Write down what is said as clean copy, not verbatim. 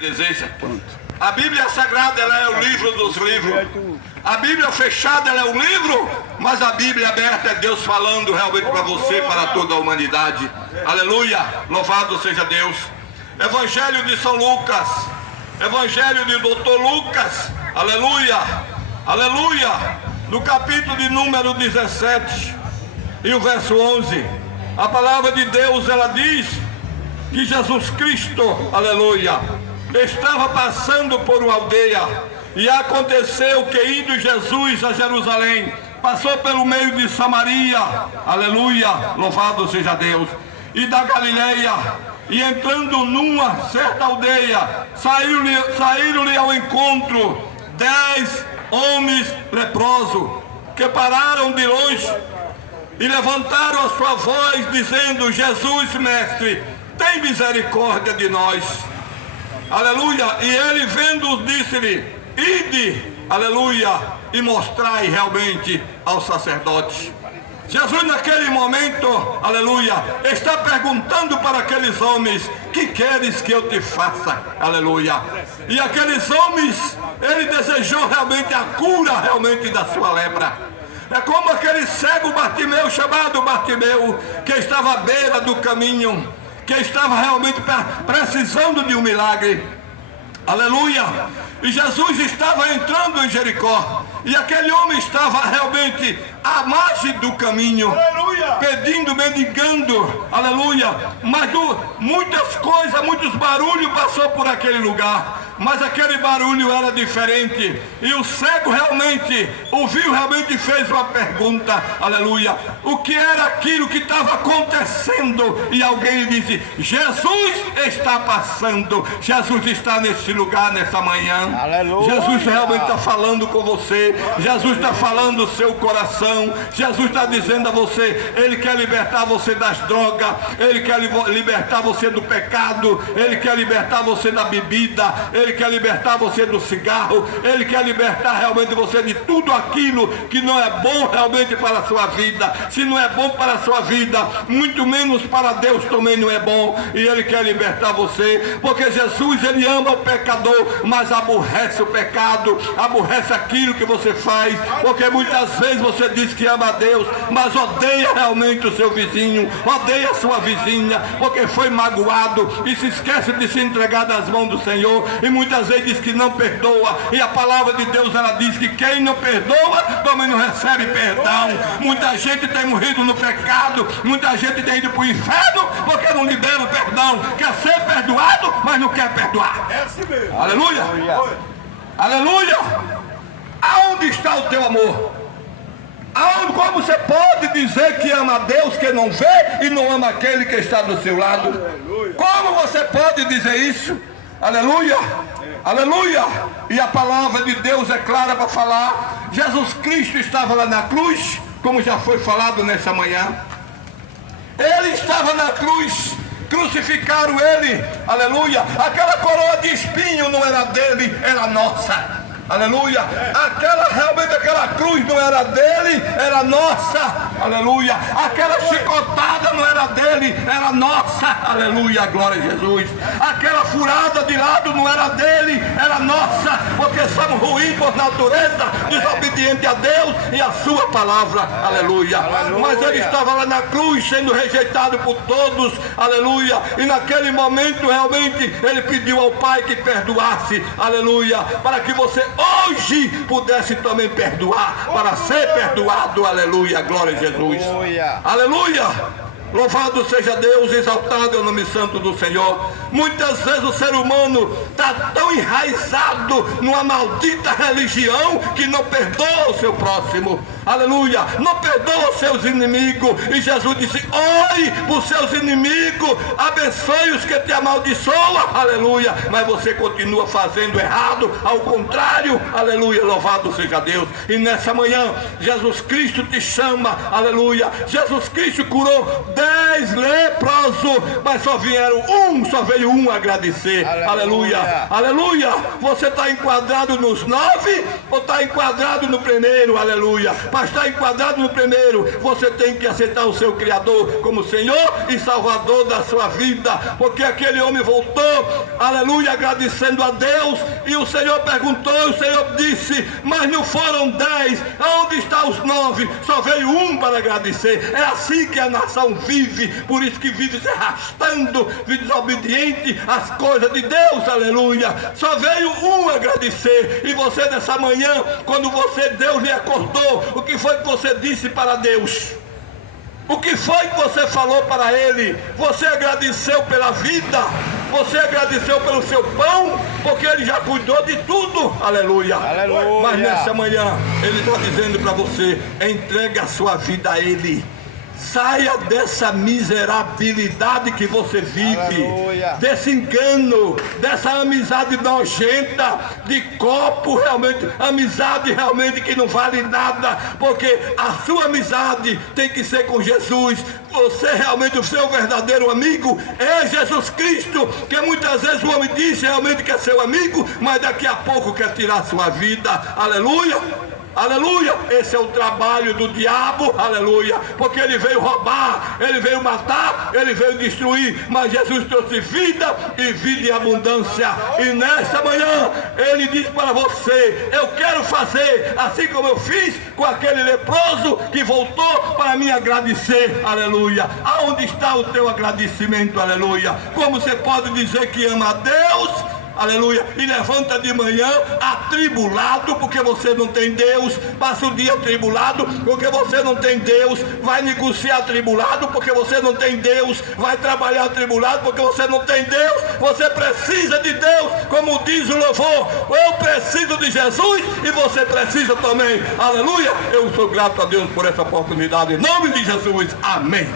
deseja. A Bíblia Sagrada, ela é o livro dos livros. A Bíblia fechada, ela é um livro, mas a Bíblia aberta é Deus falando realmente para você, para toda a humanidade. Aleluia, louvado seja Deus. Evangelho de São Lucas, Evangelho de Dr. Lucas, aleluia, aleluia, no capítulo de número 17 e o verso 11, a palavra de Deus, ela diz que Jesus Cristo, aleluia, estava passando por uma aldeia, e aconteceu que, indo Jesus a Jerusalém, passou pelo meio de Samaria, aleluia, louvado seja Deus, e da Galileia, e entrando numa certa aldeia, saíram-lhe ao encontro 10 homens leprosos, que pararam de longe e levantaram a sua voz, dizendo: Jesus, mestre, tem misericórdia de nós. Aleluia. E ele, vendo-os, disse-lhe: ide, aleluia, e mostrai realmente aos sacerdotes. Jesus, naquele momento, aleluia, está perguntando para aqueles homens: que queres que eu te faça? Aleluia. E aqueles homens, ele desejou realmente a cura realmente da sua lepra. É como aquele cego Bartimeu, chamado Bartimeu, que estava à beira do caminho, que estava realmente precisando de um milagre. Aleluia. E Jesus estava entrando em Jericó, e aquele homem estava realmente à margem do caminho, aleluia, pedindo, mendigando, aleluia, mas muitas coisas, muitos barulhos passou por aquele lugar, mas aquele barulho era diferente, e o cego realmente ouviu, realmente fez uma pergunta, aleluia, o que era aquilo que estava acontecendo, e alguém lhe disse: Jesus está passando, Jesus está nesse lugar, nessa manhã. Aleluia. Jesus realmente está falando com você, Jesus está falando o seu coração, Jesus está dizendo a você, Ele quer libertar você das drogas, Ele quer libertar você do pecado, Ele quer libertar você da bebida, Ele quer libertar você do cigarro, Ele quer libertar realmente você de tudo aquilo que não é bom realmente para a sua vida. Se não é bom para a sua vida, muito menos para Deus também não é bom, e Ele quer libertar você, porque Jesus, Ele ama o pecador, mas aborrece o pecado, aborrece aquilo que você faz, porque muitas vezes você diz que ama a Deus, mas odeia realmente o seu vizinho, odeia a sua vizinha, porque foi magoado e se esquece de se entregar nas mãos do Senhor, e muitas vezes diz que não perdoa, e a palavra de Deus, ela diz que quem não perdoa também não recebe perdão. Muita gente tem morrido no pecado, muita gente tem ido para o inferno porque não libera o perdão, quer ser perdoado, mas não quer perdoar. Aleluia, aleluia. Aonde está o teu amor? Aonde, como você pode dizer que ama a Deus que não vê e não ama aquele que está do seu lado? Como você pode dizer isso? Aleluia, aleluia. E a palavra de Deus é clara para falar. Jesus Cristo estava lá na cruz, como já foi falado nessa manhã. Ele estava na cruz, crucificaram ele, aleluia. Aquela coroa de espinho não era dele, era nossa. Aleluia, realmente aquela cruz não era dele, era nossa, aleluia, aquela chicotada não era dele, era nossa, aleluia, glória a Jesus, aquela furada de lado não era dele, era nossa, porque somos ruins por natureza, desobedientes a Deus e a sua palavra, aleluia, mas ele estava lá na cruz sendo rejeitado por todos, aleluia, e naquele momento realmente ele pediu ao Pai que perdoasse, aleluia, para que você hoje pudesse também perdoar, para ser perdoado, aleluia, glória a Jesus, aleluia, louvado seja Deus, exaltado é o nome santo do Senhor. Muitas vezes o ser humano está tão enraizado numa maldita religião que não perdoa o seu próximo, aleluia, não perdoa os seus inimigos, e Jesus disse: ore por seus inimigos, abençoe os que te amaldiçoam, aleluia, mas você continua fazendo errado, ao contrário, aleluia, louvado seja Deus. E nessa manhã Jesus Cristo te chama, aleluia, Jesus Cristo curou 10 leprosos, mas só veio um agradecer, aleluia, aleluia. Você está enquadrado nos 9 ou está enquadrado no primeiro, aleluia? para estar enquadrado no primeiro, você tem que aceitar o seu Criador como Senhor e Salvador da sua vida, porque aquele homem voltou, aleluia, agradecendo a Deus, e o Senhor perguntou, o Senhor disse, mas não foram 10, aonde estão os 9? Só veio um para agradecer. É assim que a nação vive, por isso que vive se arrastando, vive desobediente às coisas de Deus, aleluia. Só veio um agradecer, e você nessa manhã, quando Deus lhe acordou, o que foi que você disse para Deus? O que foi que você falou para Ele? Você agradeceu pela vida? Você agradeceu pelo seu pão? Porque Ele já cuidou de tudo, aleluia. Aleluia. Mas nessa manhã Ele está dizendo para você, entregue a sua vida a Ele. Saia dessa miserabilidade que você vive, aleluia, desse engano, dessa amizade nojenta, de copo, realmente, amizade realmente que não vale nada, porque a sua amizade tem que ser com Jesus. Você realmente, o seu verdadeiro amigo é Jesus Cristo, que muitas vezes o homem diz realmente que é seu amigo, mas daqui a pouco quer tirar a sua vida, aleluia. Aleluia, esse é o trabalho do diabo, aleluia, porque ele veio roubar, ele veio matar, ele veio destruir, mas Jesus trouxe vida e vida em abundância. E nesta manhã ele diz para você, eu quero fazer assim como eu fiz com aquele leproso que voltou para me agradecer, aleluia. Aonde está o teu agradecimento, aleluia? Como você pode dizer que ama a Deus, aleluia, e levanta de manhã atribulado porque você não tem Deus, passa o dia atribulado porque você não tem Deus, vai negociar atribulado porque você não tem Deus, vai trabalhar atribulado porque você não tem Deus? Você precisa de Deus, como diz o louvor, eu preciso de Jesus e você precisa também, aleluia. Eu sou grato a Deus por essa oportunidade, em nome de Jesus, amém.